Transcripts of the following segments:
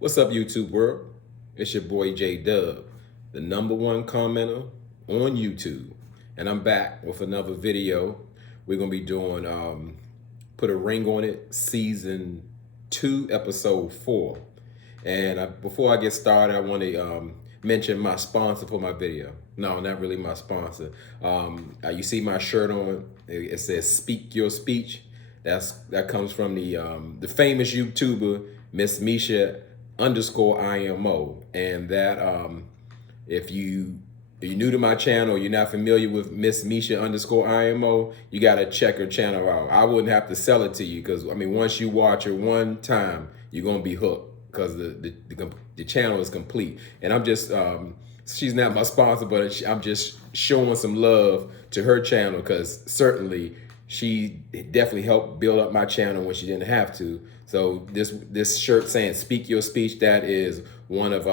What's up, YouTube world? It's your boy JDUB, the #1 commenter on YouTube. And I'm back with another video. We're going to be doing Put a Ring on It, Season 2, Episode 4. And before I get started, I want to mention my sponsor for my video. No, not really my sponsor. You see my shirt on, it says Speak Your Speech. That comes from the famous YouTuber, Miss Misha _IMO. And that if you're new to my channel, you're not familiar with Miss Misha _IMO, you gotta check her channel out. I wouldn't have to sell it to you because I mean, once you watch her one time, you're gonna be hooked because the channel is complete. And I'm just she's not my sponsor, but I'm just showing some love to her channel because certainly she definitely helped build up my channel when she didn't have to. So this shirt saying "Speak Your Speech," that is one of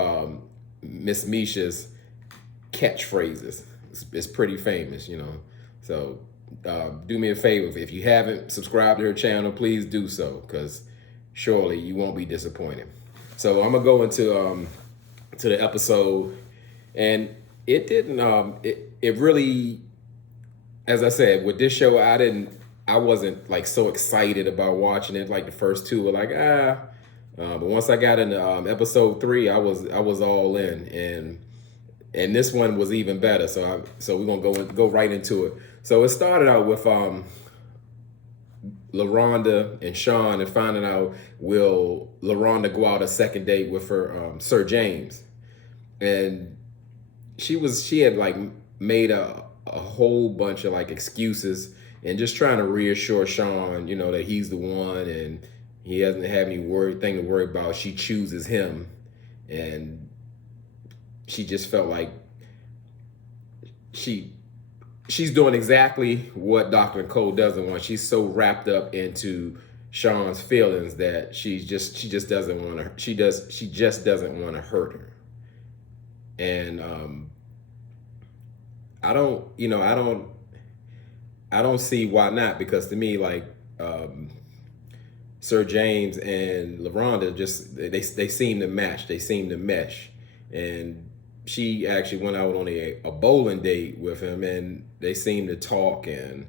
Miss Misha's catchphrases. It's pretty famous, you know. So do me a favor, if you haven't subscribed to her channel, please do so, because surely you won't be disappointed. So I'm gonna go into to the episode, and it didn't it really, as I said, with this show, I wasn't like so excited about watching it. Like the first two were like, but once I got into episode 3, I was all in, and this one was even better. So we're gonna go right into it. So it started out with LaRonda and Sean, and finding out, will LaRonda go out a second date with her Sir James. And she had like made a whole bunch of like excuses and just trying to reassure Sean, you know, that he's the one and he doesn't have any thing to worry about. She chooses him, and she just felt like she's doing exactly what Dr. Nicole doesn't want. She's so wrapped up into Sean's feelings that she just doesn't want to. She just doesn't want to hurt her. And I don't see why not, because to me, like, Sir James and LaRonda they seem to match. They seem to mesh. And she actually went out on a bowling date with him, and they seem to talk and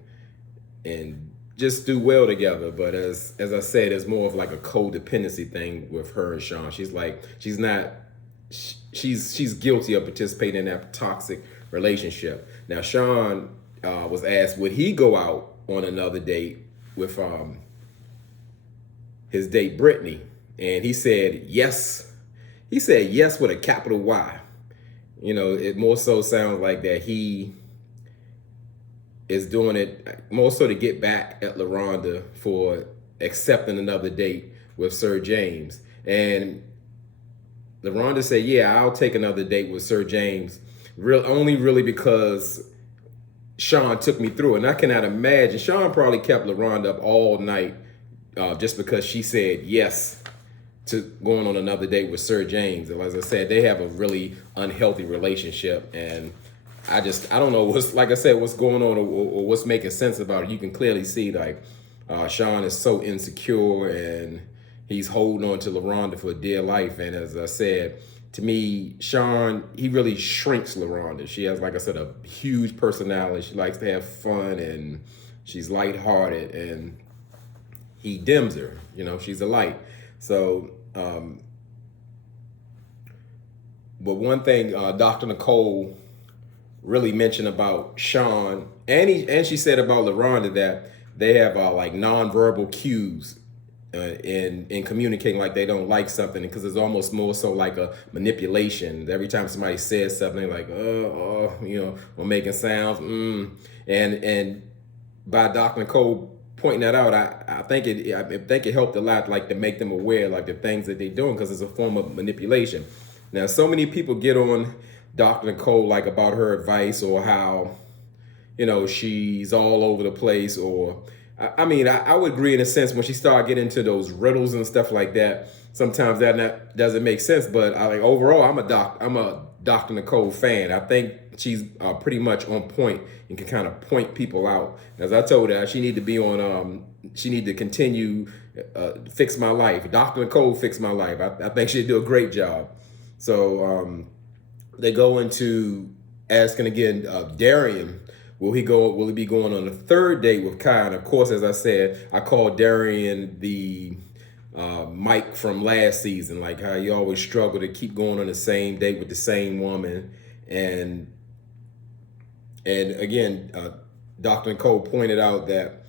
just do well together. But as I said, it's more of like a codependency thing with her and Sean. She's guilty of participating in that toxic relationship. Now Sean was asked, would he go out on another date with his date Brittany, and he said yes. He said yes with a capital Y. You know, it more so sounds like that he is doing it more so to get back at LaRonda for accepting another date with Sir James. And LaRonda said, yeah, I'll take another date with Sir James, only really because Sean took me through it. And I cannot imagine, Sean probably kept LaRonda up all night just because she said yes to going on another date with Sir James. And as I said, they have a really unhealthy relationship. And I don't know what's going on or what's making sense about it. You can clearly see like Sean is so insecure and he's holding on to LaRonda for dear life. And as I said, to me, Sean, he really shrinks LaRonda. She has, like I said, a huge personality. She likes to have fun and she's lighthearted, and he dims her. You know, she's a light. So, but one thing Dr. Nicole really mentioned about Sean, and she said about LaRonda, that they have like nonverbal cues in communicating, like they don't like something, because it's almost more so like a manipulation. Every time somebody says something, like you know, or making sounds, and by Dr. Nicole pointing that out, I think it helped a lot, like to make them aware, like the things that they're doing, because it's a form of manipulation. Now, so many people get on Dr. Nicole like about her advice, or how, you know, she's all over the place, or I mean, I would agree in a sense when she started getting into those riddles and stuff like that. Sometimes that doesn't make sense, but overall, I'm a Dr. Nicole fan. I think she's pretty much on point and can kind of point people out. As I told her, she need to be on she need to continue fix my life. Dr. Nicole fixed my life. I think she'd do a great job. So they go into asking again, Darian, will he be going on a third date with Kai? And of course, as I said, I called Darian the Mike from last season, like how you always struggle to keep going on the same date with the same woman. And again, Dr. Nicole pointed out that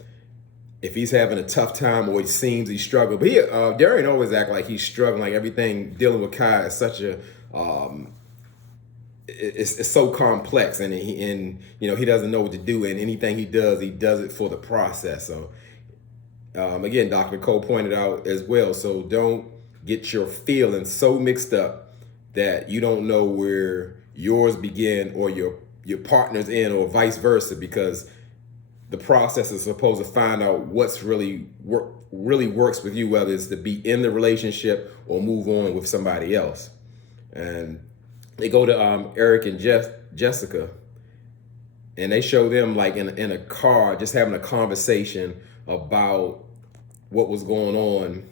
if he's having a tough time or it seems he's struggling, but Darian always act like he's struggling, like everything dealing with Kai is such a, it's so complex, and he doesn't know what to do, and anything he does it for the process. So again, Dr. Nicole pointed out as well, so don't get your feelings so mixed up that you don't know where yours begin or your partner's end, or vice versa, because the process is supposed to find out what's really works with you, whether it's to be in the relationship or move on with somebody else. And they go to Eric and Jessica, and they show them like in a car, just having a conversation about what was going on,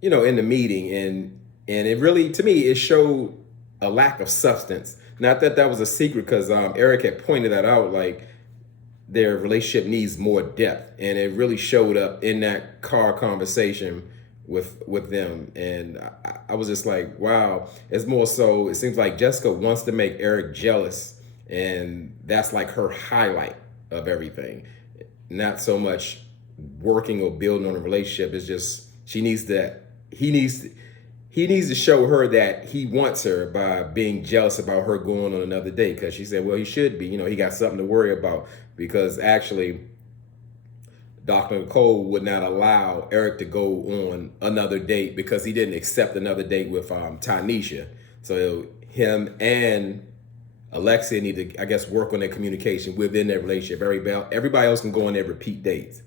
in the meeting. And it really, to me, it showed a lack of substance. Not that that was a secret, because Eric had pointed that out, like their relationship needs more depth, and it really showed up in that car conversation with them. And I was just like, wow. It's more so, it seems like Jessica wants to make Eric jealous, and that's like her highlight of everything. Not so much working or building on a relationship. It's just he needs to show her that he wants her by being jealous about her going on another date, because she said, well, he should be, he got something to worry about, because actually Dr. Nicole would not allow Eric to go on another date because he didn't accept another date with Tanisha. So him and Alexia need to, I guess, work on their communication within their relationship. Everybody else can go on their repeat dates.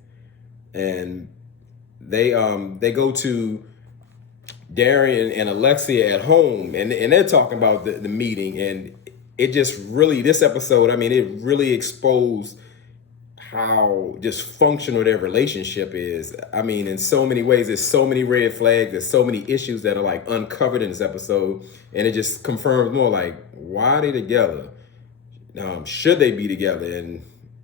And they go to Darian and Alexia at home, and they're talking about the meeting, and it just really, this episode, it really exposed how dysfunctional their relationship is. In so many ways, there's so many red flags, there's so many issues that are like uncovered in this episode, and it just confirms more like, why are they together? Should they be together?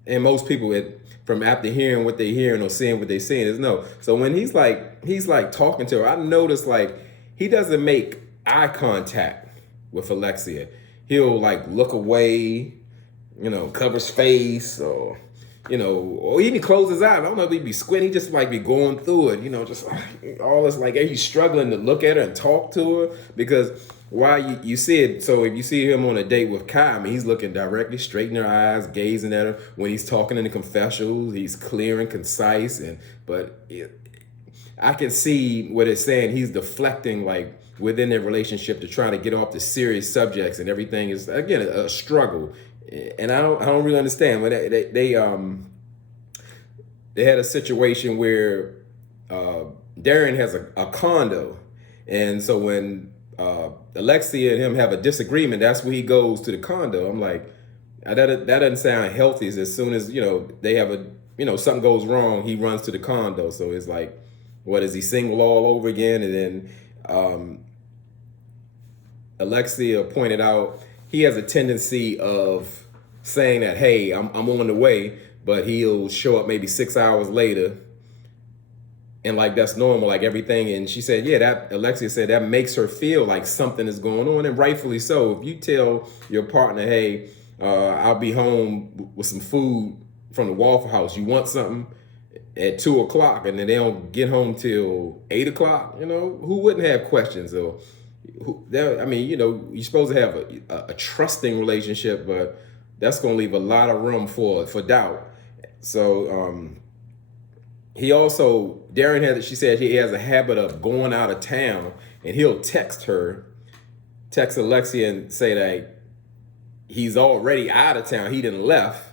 And most people, from after hearing what they're hearing or seeing what they're seeing, is no. So when he's like talking to her, I noticed like he doesn't make eye contact with Alexia. He'll like look away, cover his face, or even close his eyes. I don't know if he'd be squinting, he just like be going through it, just like all this, like he's struggling to look at her and talk to her, because why you see it. So if you see him on a date with Kai, he's looking directly straight in her eyes, gazing at her. When he's talking in the confessionals, he's clear and concise, but I can see what it's saying. He's deflecting like within their relationship to try to get off the serious subjects, and everything is again a struggle. And I don't really understand. But they had a situation where Darian has a condo, and so when Alexia and him have a disagreement, that's when he goes to the condo. I'm like, that doesn't sound healthy. As soon as they have something goes wrong, he runs to the condo. So it's like, what, is he single all over again? And then Alexia pointed out he has a tendency of saying that, hey, I'm on the way, but he'll show up maybe 6 hours later, and like that's normal, like everything. And she said, Alexia said that makes her feel like something is going on, and rightfully so. If you tell your partner, hey, I'll be home with some food from the Waffle House, you want something at 2 o'clock, and then they don't get home till 8 o'clock, who wouldn't have questions? Or you're supposed to have a trusting relationship, but that's going to leave a lot of room for doubt. So she said he has a habit of going out of town, and he'll text Alexia and say that he's already out of town, he done left,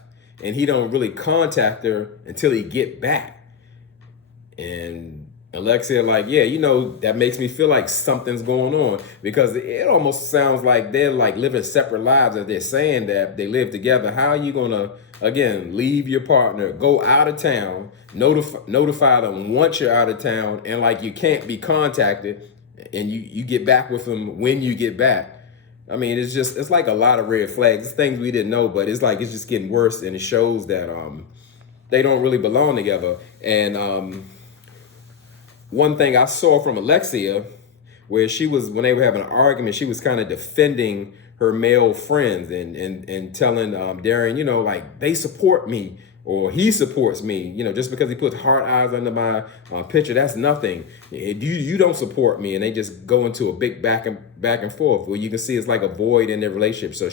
and he don't really contact her until he get back. And Alexia like, that makes me feel like something's going on, because it almost sounds like they're like living separate lives. As they're saying that they live together, how are you gonna again, leave your partner, go out of town, notify them once you're out of town, and like you can't be contacted, and you get back with them when you get back. I mean, it's like a lot of red flags. It's things we didn't know, but it's like it's just getting worse, and it shows that they don't really belong together. And one thing I saw from Alexia, where she was, when they were having an argument, she was kind of defending her male friends and telling Darian, you know, like, they support me, or he supports me, you know, just because he puts heart eyes under my picture, that's nothing. You don't support me. And they just go into a big back and forth where you can see it's like a void in their relationship. So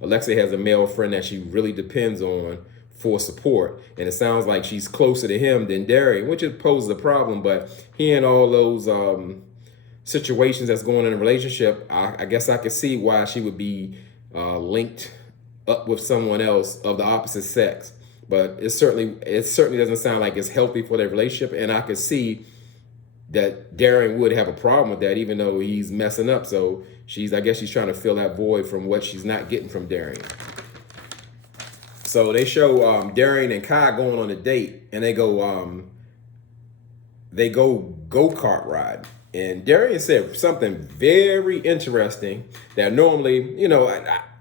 Alexia has a male friend that she really depends on for support, and it sounds like she's closer to him than Darian, which poses a problem. But hearing all those situations that's going on in a relationship, I guess I could see why she would be linked up with someone else of the opposite sex. But it certainly doesn't sound like it's healthy for their relationship, and I could see that Darian would have a problem with that, even though he's messing up. So I guess she's trying to fill that void from what she's not getting from Darian. So they show Darian and Kai going on a date, and they go go-kart ride. And Darian said something very interesting that normally, you know,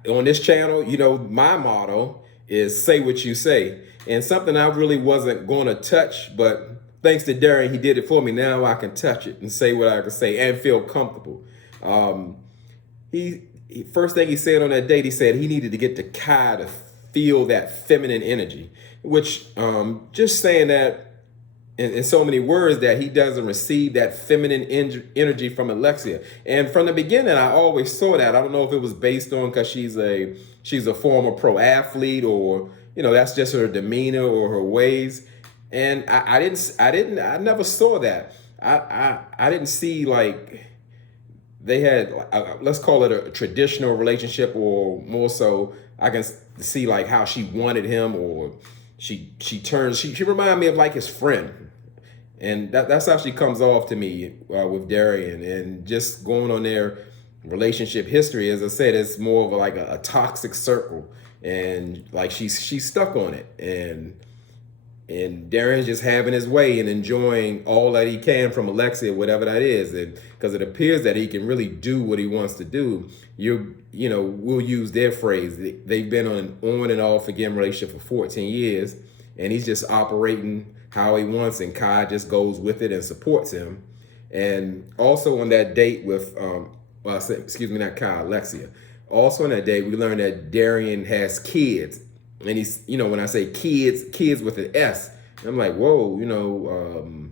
on this channel, you know, my motto is say what you say. And something I really wasn't going to touch, but thanks to Darian, he did it for me. Now I can touch it and say what I can say and feel comfortable. First thing he said on that date, he said he needed to get to Kai to feel that feminine energy, which just saying that in so many words, that he doesn't receive that feminine energy from Alexia. And from the beginning, I always saw that. I don't know if it was based on because she's a former pro athlete, or, you know, that's just her demeanor or her ways. And I never saw that. I didn't see like they had, let's call it a traditional relationship, or more so I can see like how she wanted him, or she reminded me of like his friend. And that's how she comes off to me with Darian. And just going on their relationship history, as I said, it's more of like a toxic circle, and like she's stuck on it, and Darian's just having his way and enjoying all that he can from Alexia, whatever that is. And because it appears that he can really do what he wants to do. You know, we'll use their phrase. They've been on and off again relationship for 14 years, and he's just operating how he wants, and Kai just goes with it and supports him. And also on that date with, not Kai, Alexia. Also on that date, we learned that Darian has kids. And he's, you know, when I say kids with an S, I'm like, whoa, you know,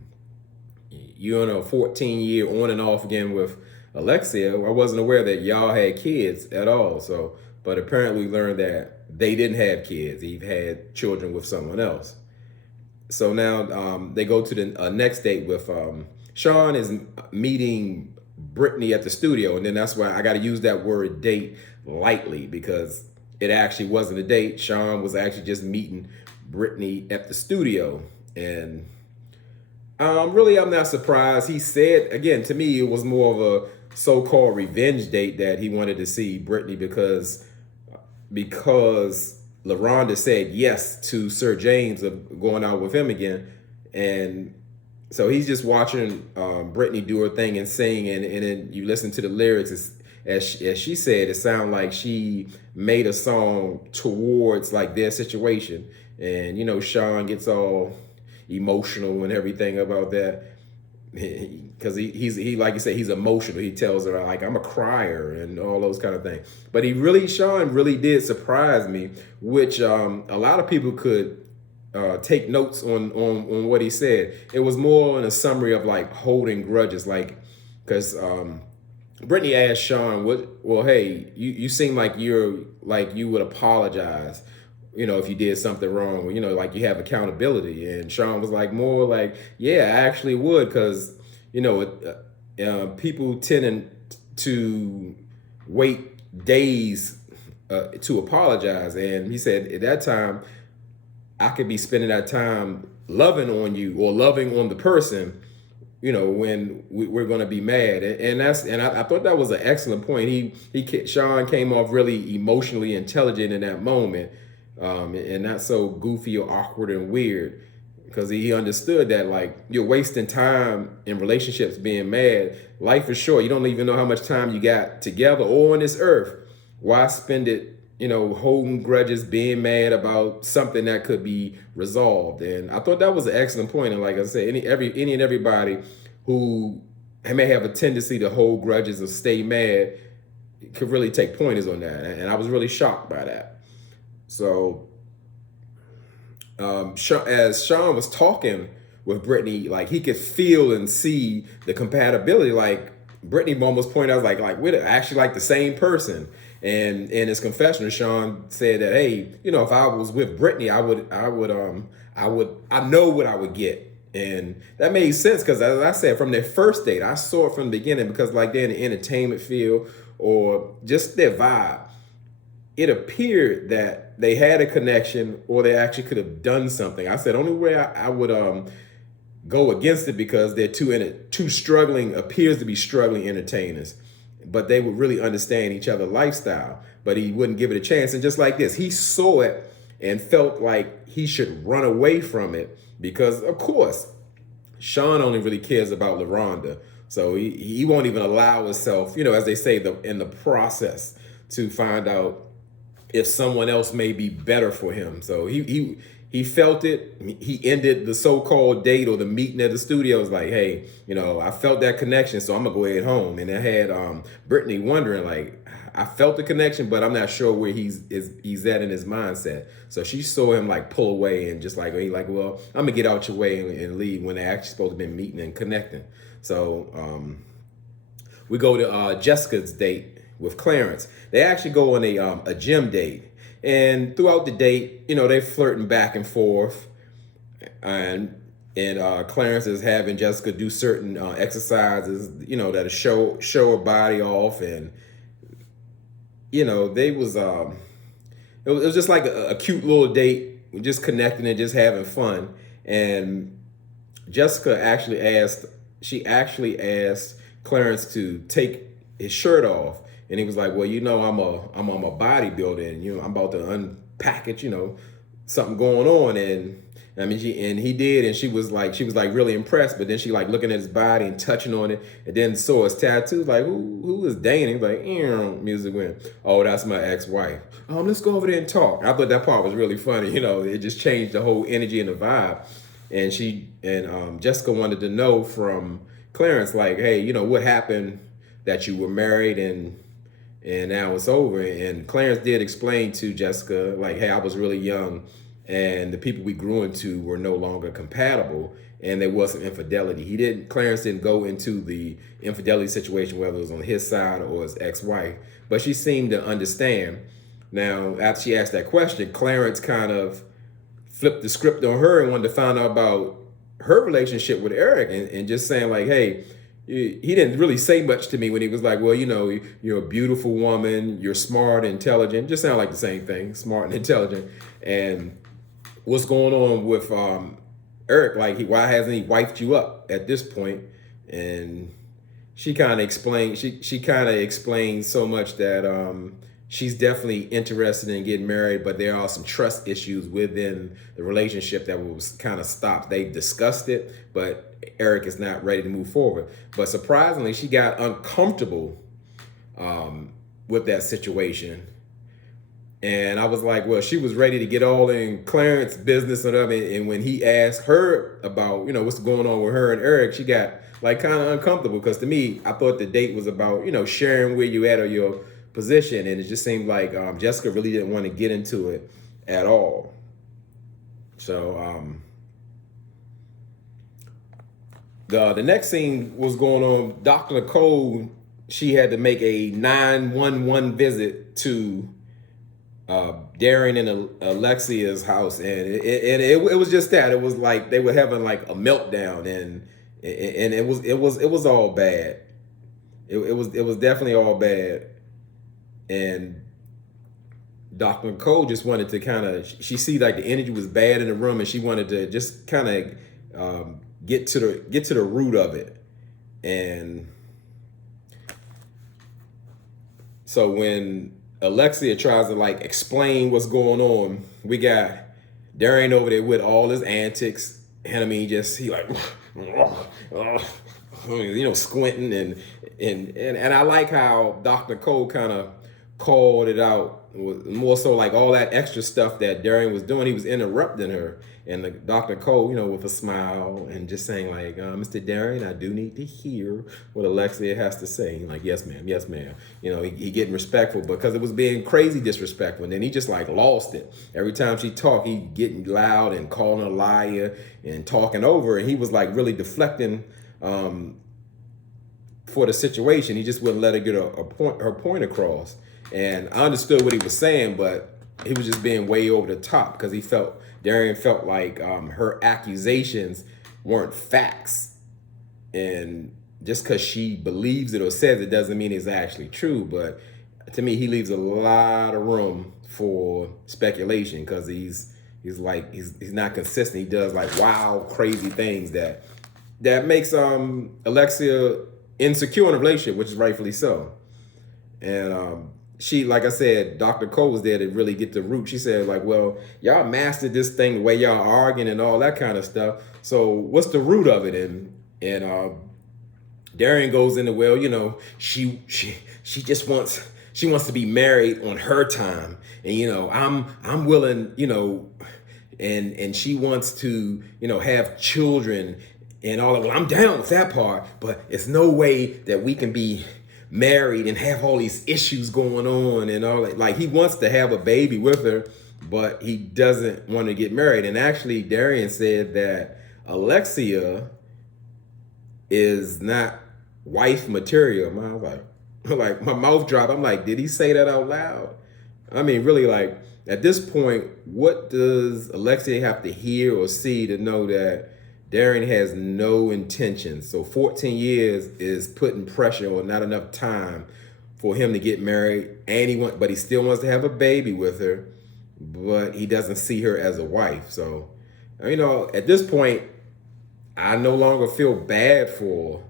you're on a 14-year on and off again with Alexia. I wasn't aware that y'all had kids at all. So, but apparently we learned that they didn't have kids. He had children with someone else. So now they go to the next date with Sean is meeting Brittany at the studio. And then that's why I got to use that word date lightly, because it actually wasn't a date. Sean was actually just meeting Brittany at the studio. And really, I'm not surprised. He said, again, to me, it was more of a so-called revenge date, that he wanted to see Brittany because LaRonda said yes to Sir James of going out with him again. And so he's just watching Brittany do her thing and sing. And then you listen to the lyrics. As she said, it sounded like she made a song towards like their situation. And, you know, Sean gets all emotional and everything about that, because he like you said, he's emotional. He tells her like, I'm a crier and all those kind of things. But Sean really did surprise me, which a lot of people could take notes on what he said. It was more in a summary of like holding grudges, like, because Brittany asked Sean, well, hey, you seem like you would apologize, you know, if you did something wrong, or, you know, like you have accountability. And Sean was like, more like, yeah, I actually would, because, you know, people tend to wait days to apologize. And he said at that time, I could be spending that time loving on you or loving on the person, you know, when we're going to be mad. And I thought that was an excellent point. Sean came off really emotionally intelligent in that moment. and not so goofy or awkward and weird, because he understood that like you're wasting time in relationships being mad. Life is short. You don't even know how much time you got together or on this earth. Why spend it, holding grudges, being mad about something that could be resolved? And I thought that was an excellent point. And like I said, any and everybody who may have a tendency to hold grudges or stay mad could really take pointers on that. And I was really shocked by that. So as Sean was talking with Brittany, like he could feel and see the compatibility. Like Brittany almost pointed out, like we're actually like the same person. And in his confession, Sean said that, hey, if I was with Brittany, I know what I would get. And that made sense because, as I said, from their first date, I saw it from the beginning, because like they're in the entertainment field or just their vibe. It appeared that they had a connection, or they actually could have done something. I said only way I would go against it, because they're two struggling, appears to be struggling entertainers, but they would really understand each other's lifestyle, but he wouldn't give it a chance. And just like this, he saw it and felt like he should run away from it, because of course Sean only really cares about LaRonda. So he won't even allow himself, as they say, in the process, to find out if someone else may be better for him. So he felt it. He ended the so-called date or the meeting at the studio. Was like, hey, I felt that connection, so I'm gonna go ahead home. And I had Brittany wondering, like, I felt the connection, but I'm not sure where he's at in his mindset. So she saw him like pull away and just like, well, I'm gonna get out your way and leave, when they actually supposed to be meeting and connecting. So we go to Jessica's date with Clarence. They actually go on a gym date. And throughout the date, they're flirting back and forth. And Clarence is having Jessica do certain exercises, that'll show her body off. And, they was, it was just like a cute little date, just connecting and just having fun. And Jessica actually asked Clarence to take his shirt off. And he was like, well, I'm a bodybuilder, and I'm about to unpack it, something going on. And I mean, he did, and she was like really impressed. But then she like looking at his body and touching on it, and then saw his tattoos. Like, who is Dana? He's like, music went. Oh, that's my ex-wife. Let's go over there and talk. I thought that part was really funny. It just changed the whole energy and the vibe. And Jessica wanted to know from Clarence, like, hey, what happened that you were married and now it's over. And Clarence did explain to Jessica, like, hey, I was really young, and the people we grew into were no longer compatible, and there was some infidelity. Clarence didn't go into the infidelity situation, whether it was on his side or his ex-wife, but she seemed to understand. Now, after she asked that question, Clarence kind of flipped the script on her and wanted to find out about her relationship with Eric, and just saying like, hey, he didn't really say much to me when he was like, well, you're a beautiful woman, you're smart, intelligent. Just sound like the same thing, smart and intelligent. And what's going on with Eric? Like, why hasn't he wifed you up at this point? And she kind of explained. She kind of explained so much that she's definitely interested in getting married, but there are some trust issues within the relationship that was kind of stopped. They've discussed it, but Eric is not ready to move forward. But surprisingly, she got uncomfortable with that situation. And I was like, well, she was ready to get all in Clarence's business and everything. And when he asked her about, what's going on with her and Eric, she got like kind of uncomfortable, because to me, I thought the date was about, sharing where you at or your position. And it just seemed like Jessica really didn't want to get into it at all. So the next scene was going on. Dr. Nicole, she had to make a 911 visit to Darian and Alexia's house, and it was just that. It was like they were having like a meltdown, and it was all bad. It was definitely all bad. And Dr. Nicole just wanted to kind of, she see like the energy was bad in the room, and she wanted to just kind of get to the root of it. And so when Alexia tries to like explain what's going on. We got Darian over there with all his antics, and I mean, just he like, squinting and I like how Dr. Cole kind of called it out. More so like all that extra stuff that Darian was doing, he was interrupting her. And the Dr. Cole, with a smile and just saying like, Mr. Darian, I do need to hear what Alexia has to say. Like, yes, ma'am, yes, ma'am. He getting respectful because it was being crazy disrespectful. And then he just like lost it. Every time she talked, he getting loud and calling her a liar and talking over. And he was like really deflecting for the situation. He just wouldn't let her get her point across. And I understood what he was saying, but he was just being way over the top because Darian felt like her accusations weren't facts. And just because she believes it or says it doesn't mean it's actually true. But to me, he leaves a lot of room for speculation because he's not consistent. He does like wild, crazy things that makes Alexia insecure in a relationship, which is rightfully so. And she, like I said, Dr. Cole was there to really get the root. She said, like, well, y'all mastered this thing, the way y'all arguing and all that kind of stuff. So what's the root of it? And Darian goes into, well, she just wants to be married on her time. And, I'm willing, and she wants to, have children and all that. Well, I'm down with that part, but it's no way that we can be married and have all these issues going on and all that. Like, he wants to have a baby with her, but he doesn't want to get married. And actually, Darian said that Alexia is not wife material. Man, I was like my mouth dropped. I'm like, did he say that out loud? I mean, really, like, at this point, what does Alexia have to hear or see to know that Darian has no intention? So 14 years is putting pressure or not enough time for him to get married, and but he still wants to have a baby with her, but he doesn't see her as a wife. So, at this point, I no longer feel bad for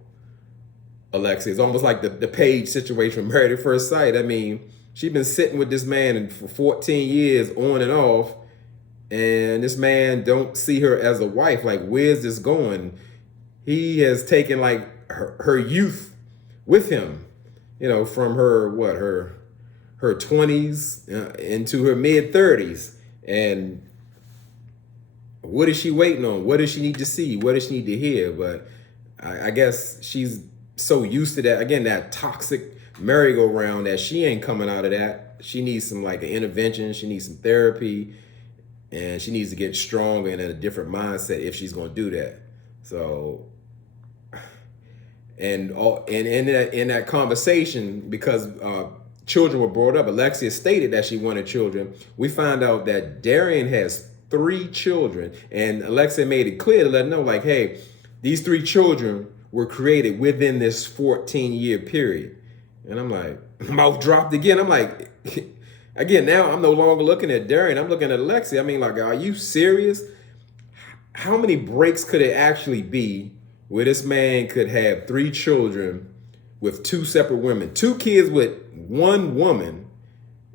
Alexia. It's almost like the Paige situation, Married at First Sight. I mean, she's been sitting with this man for 14 years on and off, and this man don't see her as a wife. Like, where's this going? He has taken like her youth with him, from her 20s into her mid 30s. And what is she waiting on? What does she need to see? What does she need to hear? But I guess she's so used to that, again, that toxic merry-go-round, that she ain't coming out of that. She needs some like an intervention. She needs some therapy. And she needs to get stronger and in a different mindset if she's going to do that. So, and in that conversation, because children were brought up, Alexia stated that she wanted children. We found out that Darian has 3 children, and Alexia made it clear to let her know, like, hey, these 3 children were created within this 14-year period. And I'm like, mouth dropped again. I'm like, again, now I'm no longer looking at Darian. I'm looking at Alexia. I mean, like, are you serious? How many breaks could it actually be where this man could have 3 children with 2 separate women, 2 kids with 1 woman?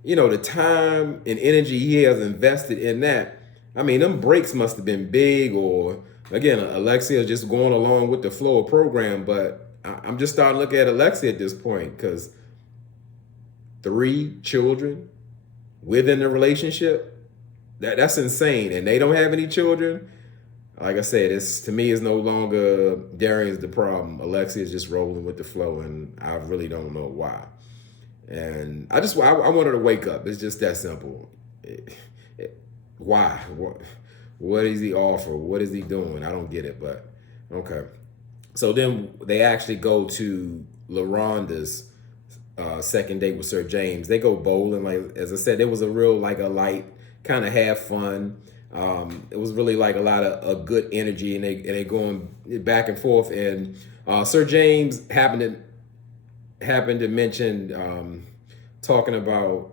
The time and energy he has invested in that. I mean, them breaks must have been big, or again, Alexia is just going along with the flow of program. But I'm just starting to look at Alexia at this point, because 3 children within the relationship, that's insane. And they don't have any children. Like I said, to me is no longer Darian's the problem. Alexia is just rolling with the flow, and I really don't know why. And I want her to wake up. It's just that simple. Why? What is he offer? What is he doing? I don't get it, but okay. So then they actually go to LaRonda's second date with Sir James. They go bowling. Like, as I said, it was a real, like, a light kind of have fun. It was really like a lot of good energy, and they going back and forth. And Sir James happened to mention talking about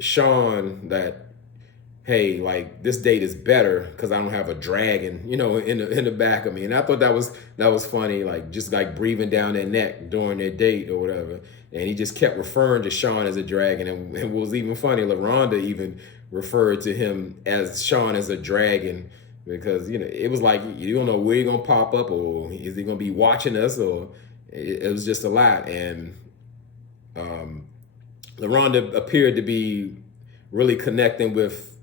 Sean, that hey, like this date is better because I don't have a dragon, in the back of me. And I thought that was funny, like just like breathing down their neck during their date or whatever. And he just kept referring to Sean as a dragon. And what was even funny, LaRonda even referred to him as Sean as a dragon because it was like you don't know where you're gonna pop up, or is he gonna be watching us, or it was just a lot. And LaRonda appeared to be really connecting with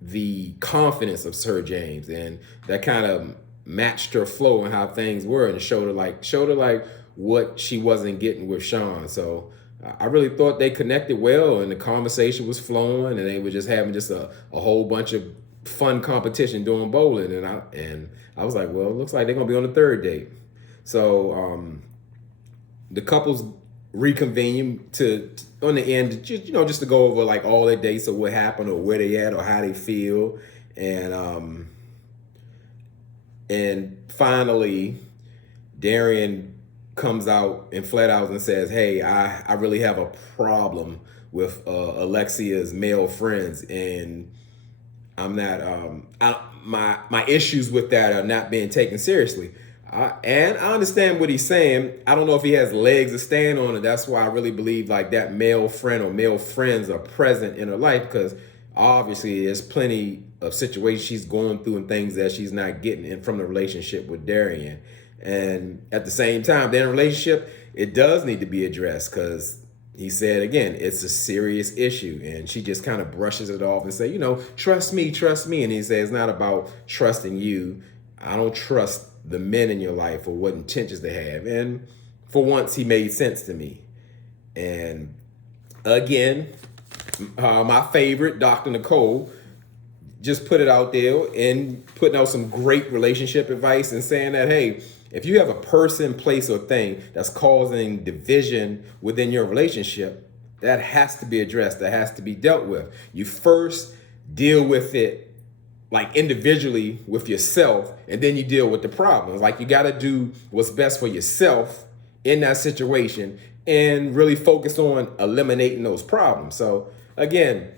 the confidence of Sir James, and that kind of matched her flow and how things were, and showed her like what she wasn't getting with Sean. So I really thought they connected well, and the conversation was flowing, and they were just having just a whole bunch of fun competition doing bowling, and I was like, well, it looks like they're gonna be on the third date. So the couples reconvene to on the end, just to go over like all their dates or what happened or where they at or how they feel, and finally Darian comes out and flat out and says, hey, I really have a problem with Alexia's male friends, and I'm not my issues with that are not being taken seriously. And I understand what he's saying. I don't know if he has legs to stand on, and that's why I really believe like that male friend or male friends are present in her life, because obviously there's plenty of situations she's going through and things that she's not getting in from the relationship with Darian. And at the same time, their relationship, it does need to be addressed, because he said, again, it's a serious issue. And she just kind of brushes it off and say, trust me. And he says, it's not about trusting you. I don't trust the men in your life or what intentions they have. And for once, he made sense to me. And again, my favorite, Dr. Nicole, just put it out there and putting out some great relationship advice and saying that, hey, if you have a person, place, or thing that's causing division within your relationship, that has to be addressed, that has to be dealt with. You first deal with it like individually with yourself, and then you deal with the problems. Like you got to do what's best for yourself in that situation and really focus on eliminating those problems. So again,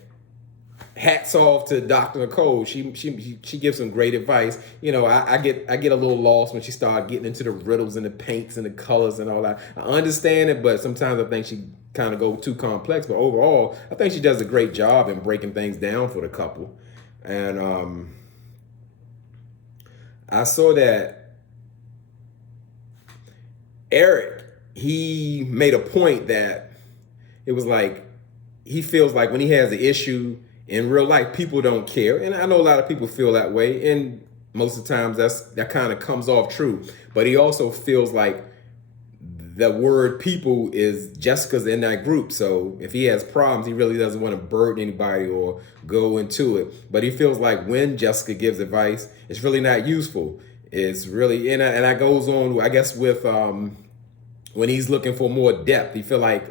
hats off to Dr. Nicole. She gives some great advice. I get a little lost when she started getting into the riddles and the paints and the colors and all that. I understand it, but sometimes I think she kind of go too complex. But overall, I think she does a great job in breaking things down for the couple. And I saw that Eric, he made a point that it was like he feels like when he has an issue in real life, people don't care. And I know a lot of people feel that way, and most of the times that kind of comes off true. But he also feels like the word people is Jessica's in that group. So if he has problems, he really doesn't want to burden anybody or go into it. But he feels like when Jessica gives advice, it's really not useful. It's really, and that goes on, I guess, with when he's looking for more depth. He feel like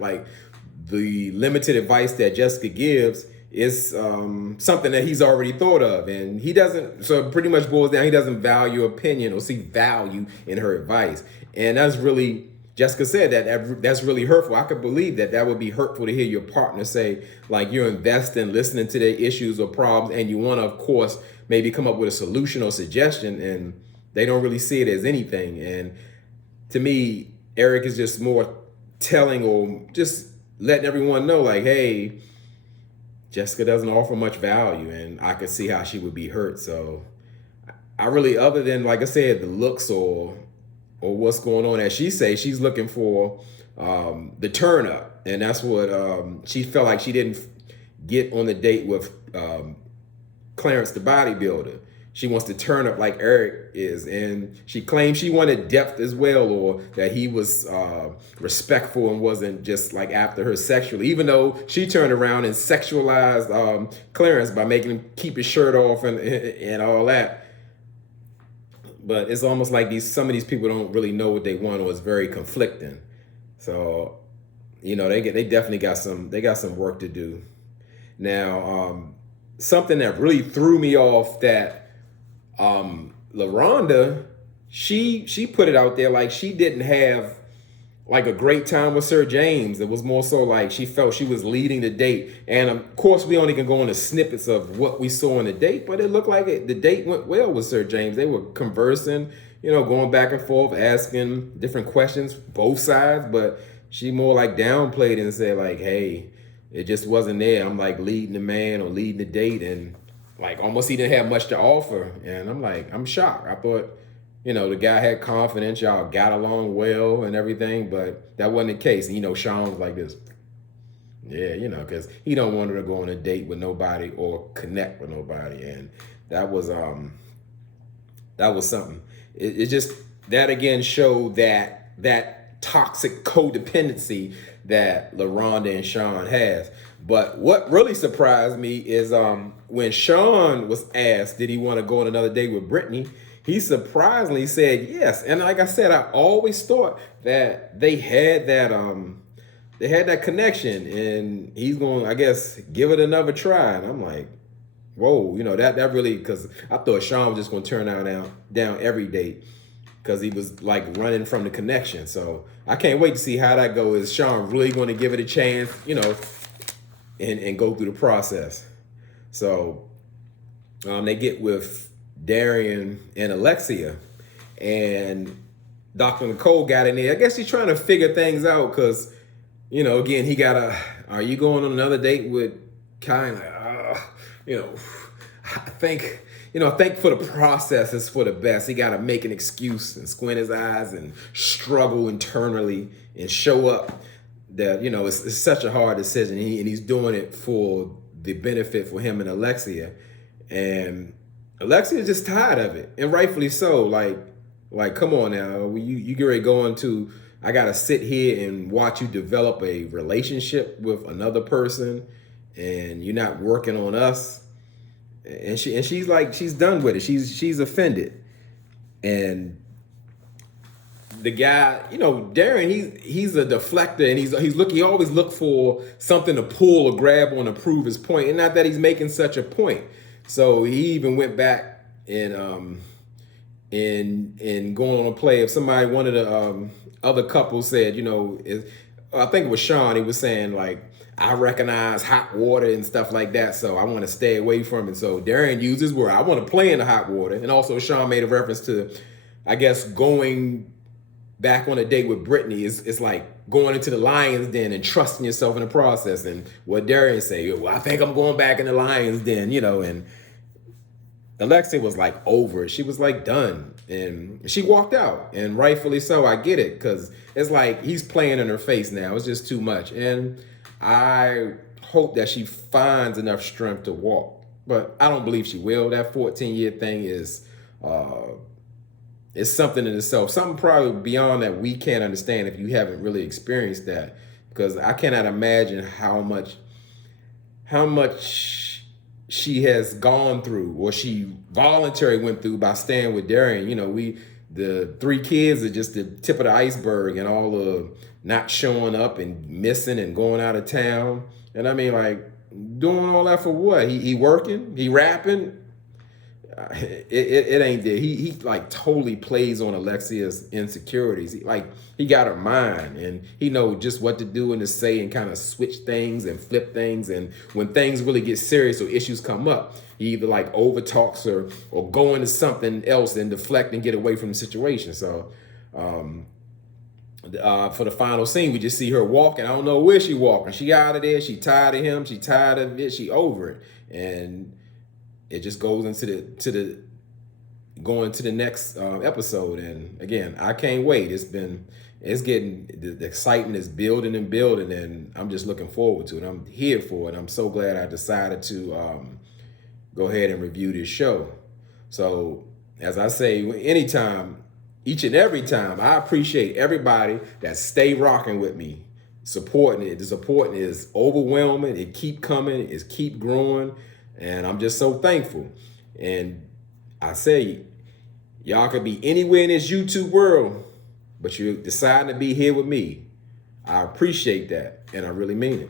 the limited advice that Jessica gives is something that he's already thought of, and he doesn't. So it pretty much boils down, he doesn't value opinion or see value in her advice, and that's really, Jessica said that's really hurtful. I could believe that would be hurtful to hear your partner say, like, you're investing, listening to their issues or problems, and you want to, of course, maybe come up with a solution or suggestion, and they don't really see it as anything. And to me, Eric is just more telling or just letting everyone know, like, hey, Jessica doesn't offer much value, and I could see how she would be hurt. So I really, other than, like I said, the looks or what's going on, as she say, she's looking for the turn up. And that's what she felt like she didn't get on the date with Clarence the bodybuilder. She wants to turn up like Eric is. And she claimed she wanted depth as well, or that he was respectful and wasn't just like after her sexually, even though she turned around and sexualized Clarence by making him keep his shirt off and all that. But it's almost like some of these people don't really know what they want, or it's very conflicting. So, they definitely got some work to do. Now, something that really threw me off, that LaRonda, she put it out there like she didn't have like a great time with Sir James. It was more so like she felt she was leading the date. And of course, we only can go into snippets of what we saw on the date, but it looked like the date went well with Sir James. They were conversing, going back and forth, asking different questions, both sides, but she more like downplayed it and said like, hey, it just wasn't there. I'm like leading the man or leading the date, and like almost he didn't have much to offer. And I'm like, I'm shocked. I thought, the guy had confidence, y'all got along well and everything, but that wasn't the case. And Sean was like this. Yeah, because he don't want her to go on a date with nobody or connect with nobody. And that was something. It just, that again showed that toxic codependency that LaRonda and Sean has. But what really surprised me is when Sean was asked, did he want to go on another date with Brittany? He surprisingly said yes. And like I said, I always thought that they had that connection, and he's going to, I guess, give it another try. And I'm like, whoa, that really, because I thought Sean was just going to turn down every date because he was like running from the connection. So I can't wait to see how that goes. Is Sean really going to give it a chance, and go through the process? So they get with Darian and Alexia, and Dr. Nicole got in there. I guess he's trying to figure things out because, again, he got are you going on another date with Kai? I think for the process is for the best. He got to make an excuse and squint his eyes and struggle internally and show up that, it's such a hard decision. And he's doing it for the benefit for him and Alexia. And Alexia's just tired of it, and rightfully so. Like, come on now, you get ready to go into, I gotta sit here and watch you develop a relationship with another person, and you're not working on us. And she's like, she's done with it. She's offended. And the guy, Darren, he's a deflector, and he always look for something to pull or grab on to prove his point, and not that he's making such a point. So he even went back and going on a play. If one of the other couples said, I think it was Sean, he was saying like, I recognize hot water and stuff like that, so I want to stay away from it. So Darian used his word, I want to play in the hot water. And also Sean made a reference to, I guess, going back on a date with Brittany is like going into the lion's den and trusting yourself in the process. And what Darian say, well, I think I'm going back in the lion's den, and Alexia was like over it. She was like done, and she walked out, and rightfully so. I get it, because it's like he's playing in her face now. It's just too much, and I hope that she finds enough strength to walk, but I don't believe she will. That 14-year thing is something in itself, something probably beyond that we can't understand if you haven't really experienced that, because I cannot imagine how much she has gone through, or she voluntarily went through by staying with Darian. The 3 kids are just the tip of the iceberg, and all the not showing up and missing and going out of town. And I mean, like, doing all that for what? He working, he rapping. It ain't there. He like totally plays on Alexia's insecurities. He got her mind, and he know just what to do and to say, and kind of switch things and flip things. And when things really get serious or issues come up, he either like over talks or go into something else and deflect and get away from the situation. So for the final scene, we just see her walking. I don't know where she walking. She out of there. She tired of him. She tired of it. She over it. And it just goes into the next episode. And again, I can't wait. It's getting, the excitement is building and building, and I'm just looking forward to it. I'm here for it. I'm so glad I decided to go ahead and review this show. So as I say, anytime, each and every time, I appreciate everybody that stay rocking with me, supporting it. The support is overwhelming. It keep coming. It keep growing. And I'm just so thankful. And I say, y'all could be anywhere in this YouTube world, but you're deciding to be here with me. I appreciate that, and I really mean it.